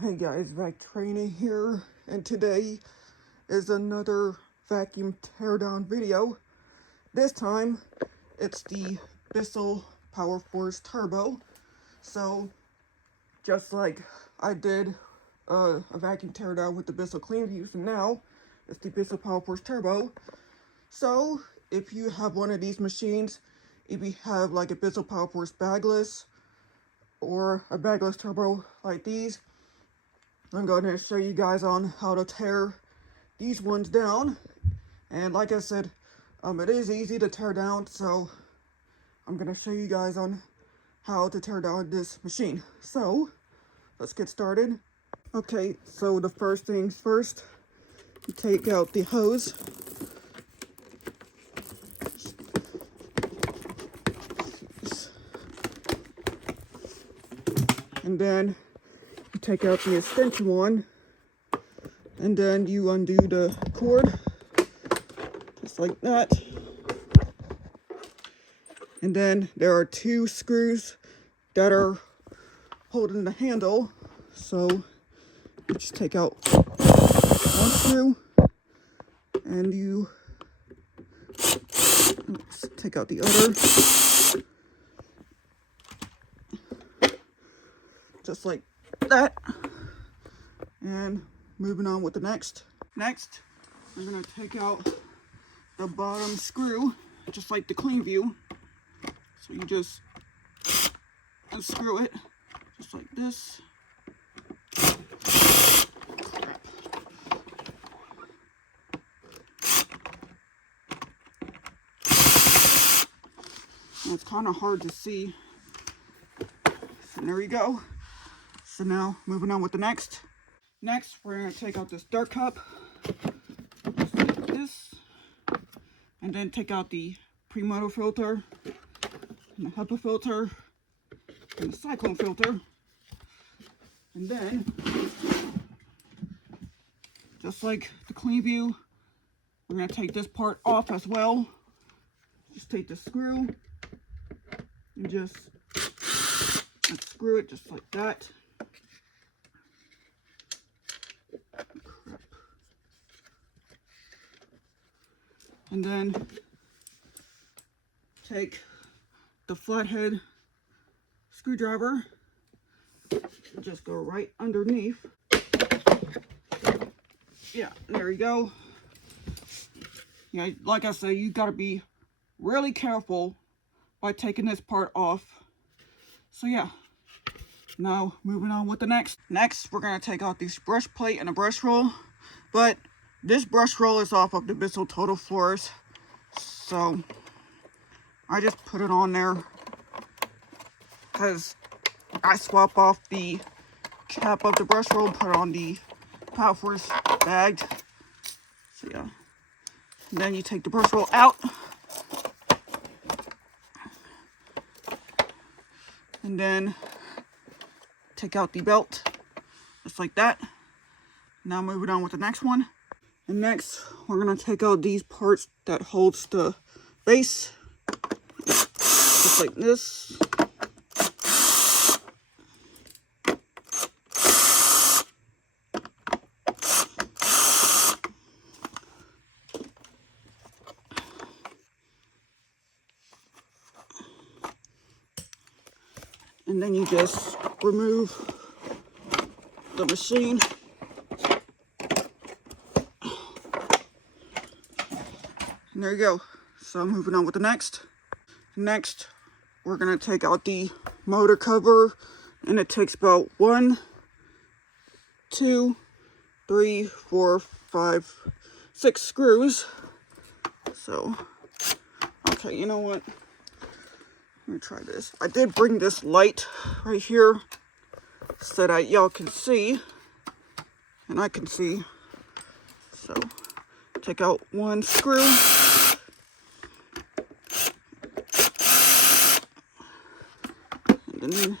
Hey guys, Vac Training here, and today is another vacuum teardown video. This time, it's the Bissell Powerforce Turbo. So, just like I did a vacuum teardown with the Bissell Cleanview, so now it's the Bissell Powerforce Turbo. So, if you have one of these machines, if you have like a Bissell Powerforce bagless or a bagless turbo like these, I'm going to show you guys on how to tear these ones down. And like I said, it is easy to tear down, so I'm going to show you guys on how to tear down this machine. So let's get started. Okay, so the first things first, you take out the hose. And then you take out the extension one, and then you undo the cord, just like that. And then there are two screws that are holding the handle, so you just take out one screw, and you take out the other, just like that. And moving on with the next. Next, I'm gonna take out the bottom screw, just like the Cleanview. So you just unscrew it, just like this. Crap. And it's kind of hard to see. So there you go. So now, moving on with the next. Next, we're going to take out this dirt cup, just like this, and then take out the pre-motor filter, and the HEPA filter, and the cyclone filter. And then, just like the Cleanview, we're going to take this part off as well. Just take the screw, and just unscrew it just like that. And then take the flathead screwdriver, just go right underneath. Yeah, there you go. Yeah, like I said, you gotta be really careful by taking this part off. So yeah, now moving on with the next. Next, we're gonna take out this brush plate and a brush roll, but this brush roll is off of the Bissell Total Floors, so I just put it on there because I swap off the cap of the brush roll, put it on the Powerforce bag. So yeah, and then you take the brush roll out, and then take out the belt, just like that. Now moving on with the next one. And next, we're gonna take out these parts that holds the base, just like this. And then you just remove the machine. And there you go. So I'm moving on with the next. Next, we're gonna take out the motor cover, and it takes about 1, 2, 3, 4, 5, 6 screws. So, okay, you know what? Let me try this. I did bring this light right here, so that y'all can see and I can see. So take out one screw. And then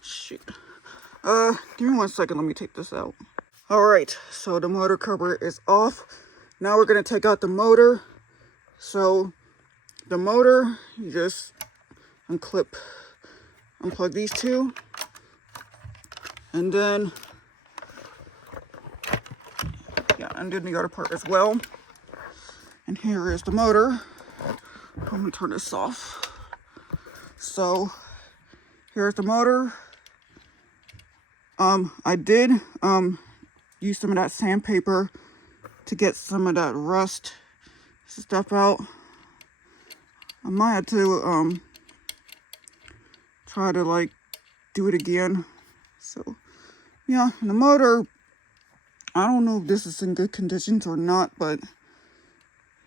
shoot. Give me 1 second, let me take this out. Alright, so the motor cover is off. Now we're gonna take out the motor. So the motor, you just unplug these two, and then undo the other part as well. And here is the motor. I'm gonna turn this off. So here's the motor. I did use some of that sandpaper to get some of that rust stuff out. I might have to try to like do it again. So yeah, and the motor, I don't know if this is in good conditions or not, but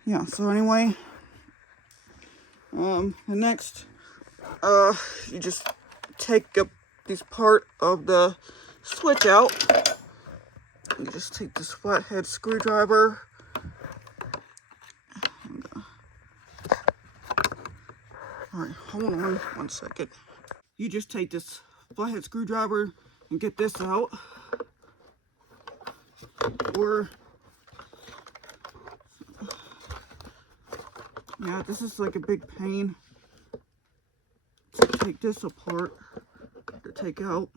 yeah. So anyway, the next, you just take up this part of the switch out. You just take this flathead screwdriver. Alright, hold on 1 second. You just take this flathead screwdriver and get this out. Or, yeah, this is like a big pain to take this apart, to take out.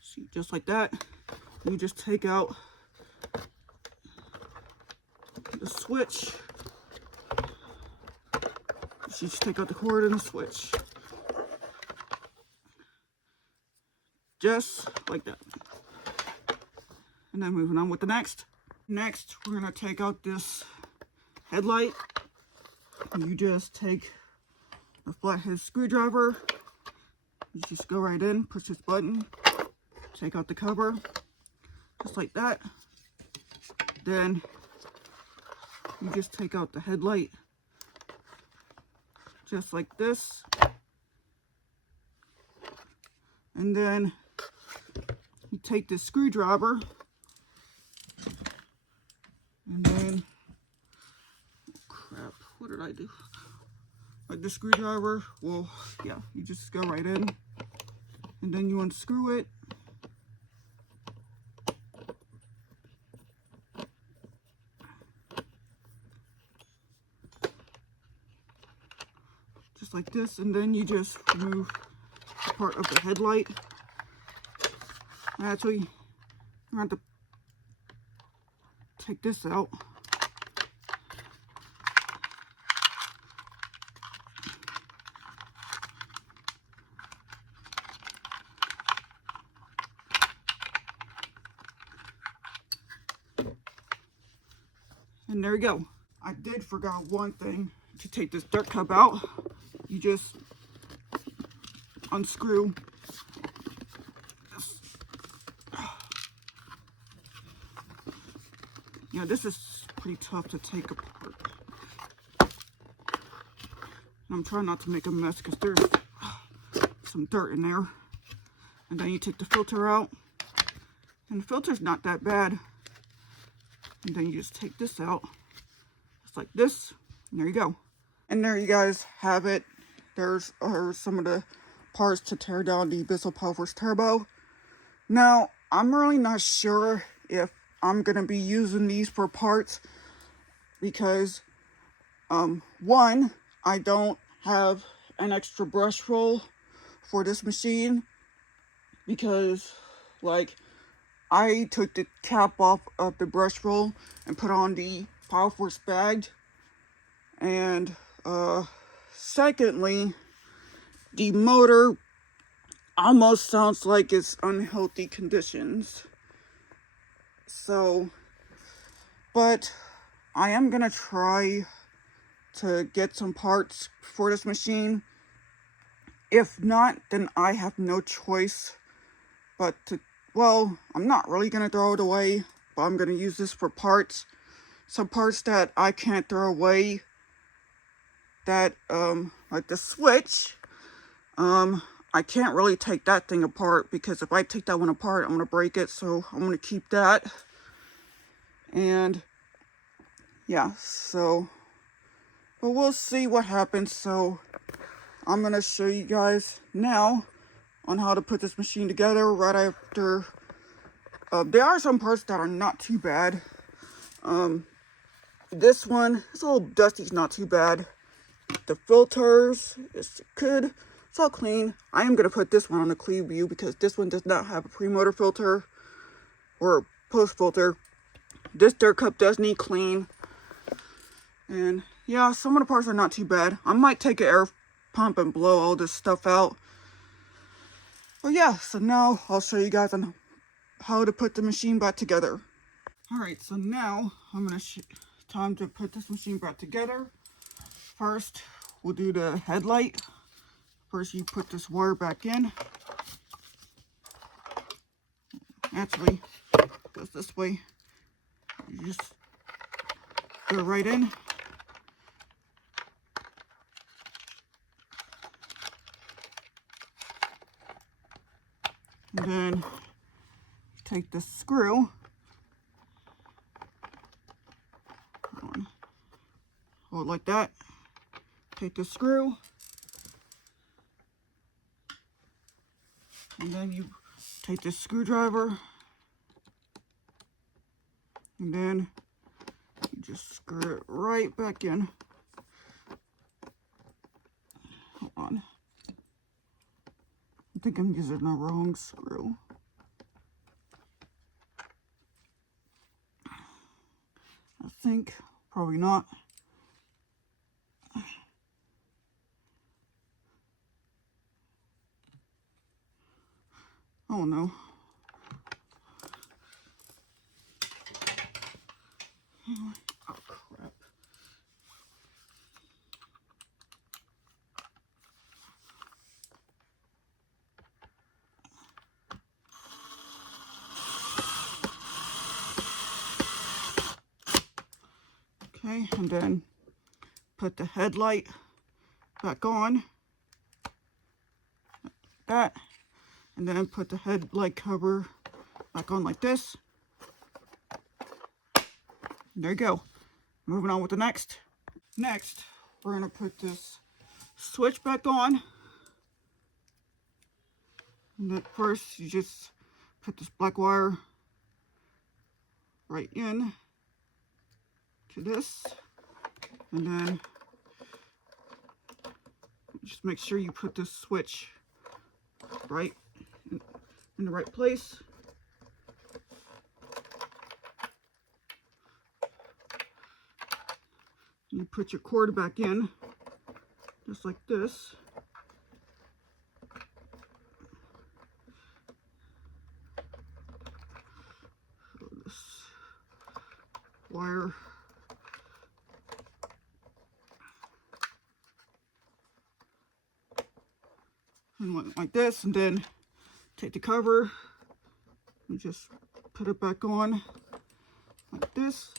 See, just like that. You just take out the switch. You just take out the cord and the switch. Just like that. And then moving on with the next. Next, we're gonna take out this headlight. You just take the flathead screwdriver. You just go right in, push this button, take out the cover, just like that. Then you just take out the headlight, just like this. And then you take the screwdriver, and then, oh crap, what did I do? Like the screwdriver, well, yeah, you just go right in, and then you unscrew it. Just like this, and then you just remove part of the headlight. Actually, I'm going to take this out. And there you go. I did forgot one thing. To take this dirt cup out, you just unscrew this. Yeah, this is pretty tough to take apart. And I'm trying not to make a mess because there's some dirt in there. And then you take the filter out. And the filter's not that bad. And then you just take this out. Just like this. And there you go. And there you guys have it. There's some of the parts to tear down the Bissell Powerforce turbo. Now, I'm really not sure if I'm going to be using these for parts because, one, I don't have an extra brush roll for this machine because, like, I took the cap off of the brush roll and put on the Powerforce bag. And secondly, the motor almost sounds like it's unhealthy conditions. So, but I am gonna try to get some parts for this machine. If not, then I have no choice but to, well, I'm not really gonna throw it away, but I'm gonna use this for parts. Some parts that I can't throw away, that, like the switch, I can't really take that thing apart, because if I take that one apart, I'm gonna break it, so I'm gonna keep that. And yeah, so, but we'll see what happens. So I'm gonna show you guys now on how to put this machine together right after. There are some parts that are not too bad. This one, it's a little dusty, it's not too bad. The filters, it's good, it's all clean. I am gonna put this one on a clean view because this one does not have a pre-motor filter or a post filter. This dirt cup does need clean. And yeah, some of the parts are not too bad. I might take an air pump and blow all this stuff out. But yeah, so now I'll show you guys on how to put the machine back together. Alright, so now I'm gonna time to put this machine back together. First, we'll do the headlight. First, you put this wire back in. Actually, it goes this way. You just go right in. And then take the screw. Hold it like that. Take the screw. And then you take the screwdriver. And then you just screw it right back in. Hold on. I think I'm using the wrong screw. I think, probably not. Oh no. Oh crap. Okay, and then put the headlight back on. That. And then put the headlight cover back on like this. There you go. Moving on with the next. Next, we're gonna put this switch back on. And then first, you just put this black wire right in to this. And then just make sure you put this switch right in the right place. You put your cord back in, just like this. So this wire and like this, and then take the cover and just put it back on like this.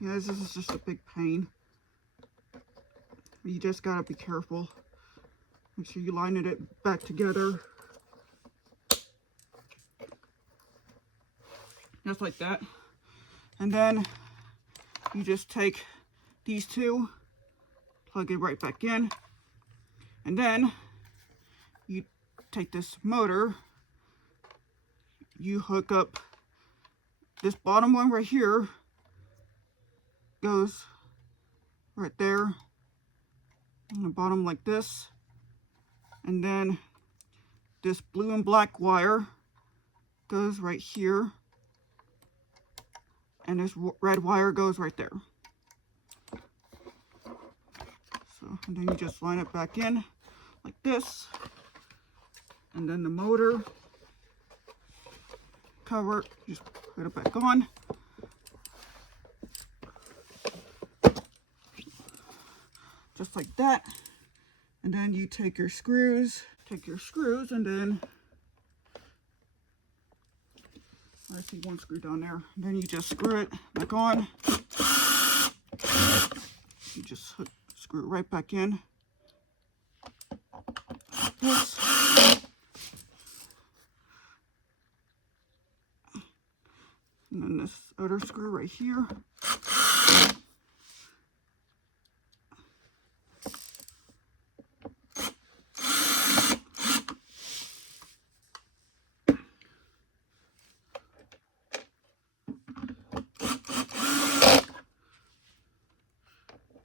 Yeah, this is just a big pain. You just gotta be careful. Make sure you line it back together. Just like that. And then you just take these two, plug it right back in. And then you take this motor, you hook up this bottom one right here, goes right there on the bottom like this. And then this blue and black wire goes right here. And this red wire goes right there. So, and then you just line it back in like this. And then the motor cover, just put it back on. Just like that. And then you take your screws, and then I see one screw down there. And then you just screw it back on. You just screw it right back in. Like this. And then this other screw right here.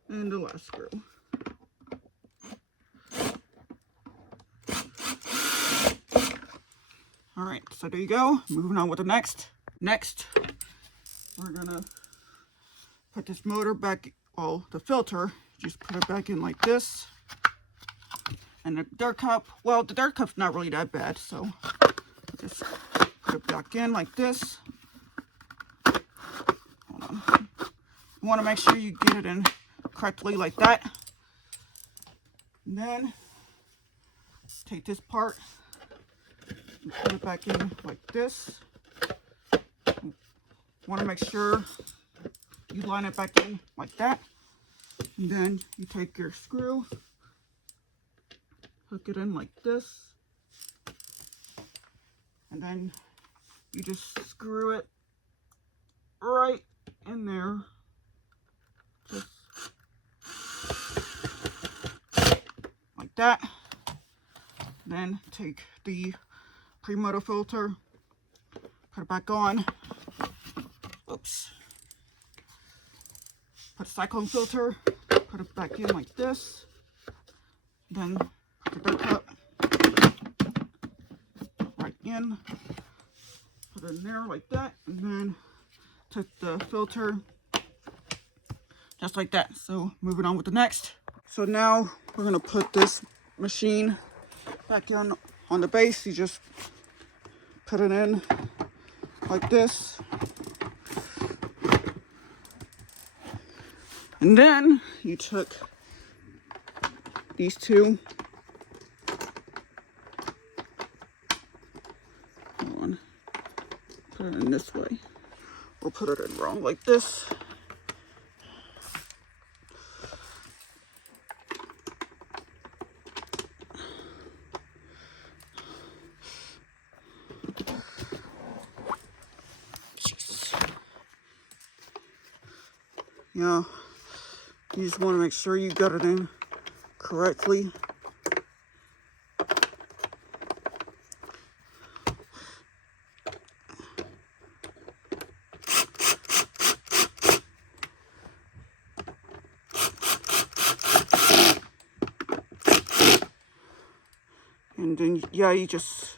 And the last screw. All right, so there you go. Moving on with the next. Next, we're gonna put this motor back, well, the filter, just put it back in like this. And the dirt cup, well, the dirt cup's not really that bad, so just put it back in like this. Hold on. You wanna make sure you get it in correctly like that. And then take this part and put it back in like this. You want to make sure you line it back in like that. And then you take your screw, hook it in like this, and then you just screw it right in there. Just like that. Then take the pre-motor filter, put it back on. Oops. Put a cyclone filter, put it back in like this. Then put the dirt cup right in. Put it in there like that. And then take the filter just like that. So moving on with the next. So now we're gonna put this machine back on the base. You just put it in like this. And then you took these two. Hold on. Put it in this way. Or put it in wrong like this. Yeah, you just want to make sure you got it in correctly. And then, yeah, you just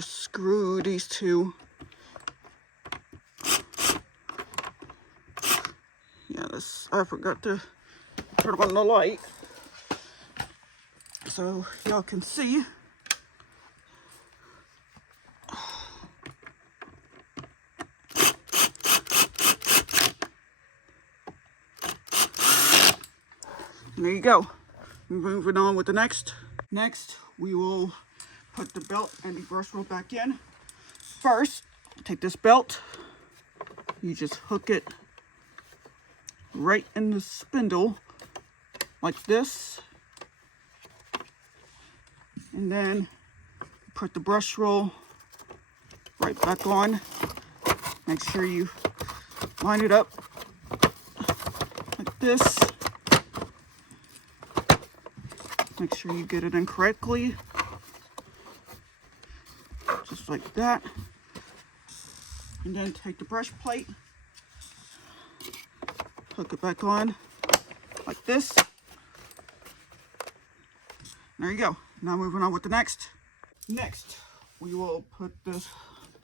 screw these two. Yeah, I forgot to turn on the light so y'all can see. And there you go. Moving on with the next. Next, we will put the belt and the brush roll back in. First, take this belt. You just hook it right in the spindle like this. And then put the brush roll right back on. Make sure you line it up like this. Make sure you get it in correctly. Just like that. And then take the brush plate, hook it back on like this. There you go. Now moving on with the next. Next, we will put this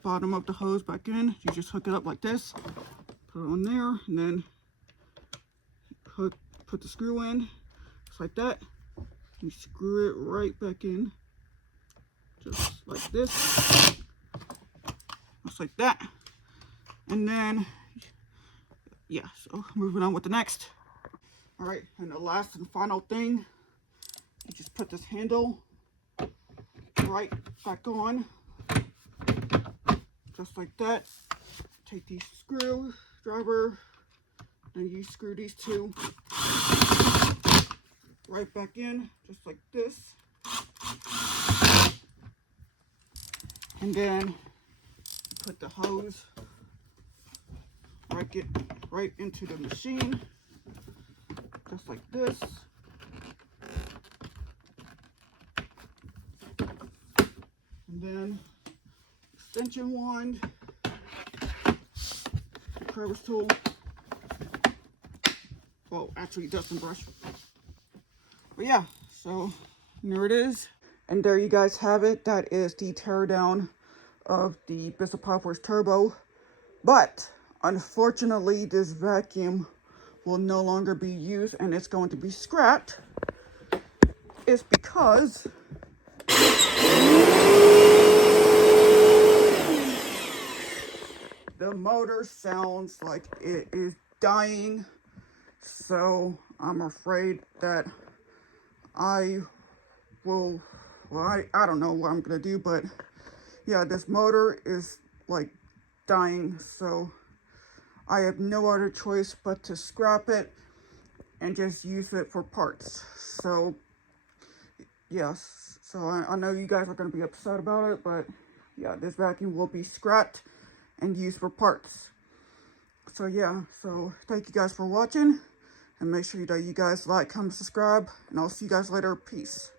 bottom of the hose back in. You just hook it up like this, put it on there, and then put the screw in, just like that. You screw it right back in, just like this, just like that. And then, yeah, so moving on with the next. All right, and the last and final thing, you just put this handle right back on, just like that. Take these screwdriver, then you screw these two right back in, just like this. And then put the hose right into the machine, just like this. And then extension wand, crevice tool. Well, actually dusting brush. But yeah, so there it is. And there you guys have it. That is the teardown of the Bissell Powerforce Turbo. But unfortunately, this vacuum will no longer be used and it's going to be scrapped. It's because the motor sounds like it is dying. So I'm afraid that I will, well, I don't know what I'm gonna do, but yeah, this motor is like dying, so I have no other choice but to scrap it and just use it for parts. So yes, so I know you guys are going to be upset about it, but yeah, this vacuum will be scrapped and used for parts. So yeah, so thank you guys for watching, and make sure that you guys like, comment, subscribe, and I'll see you guys later. Peace.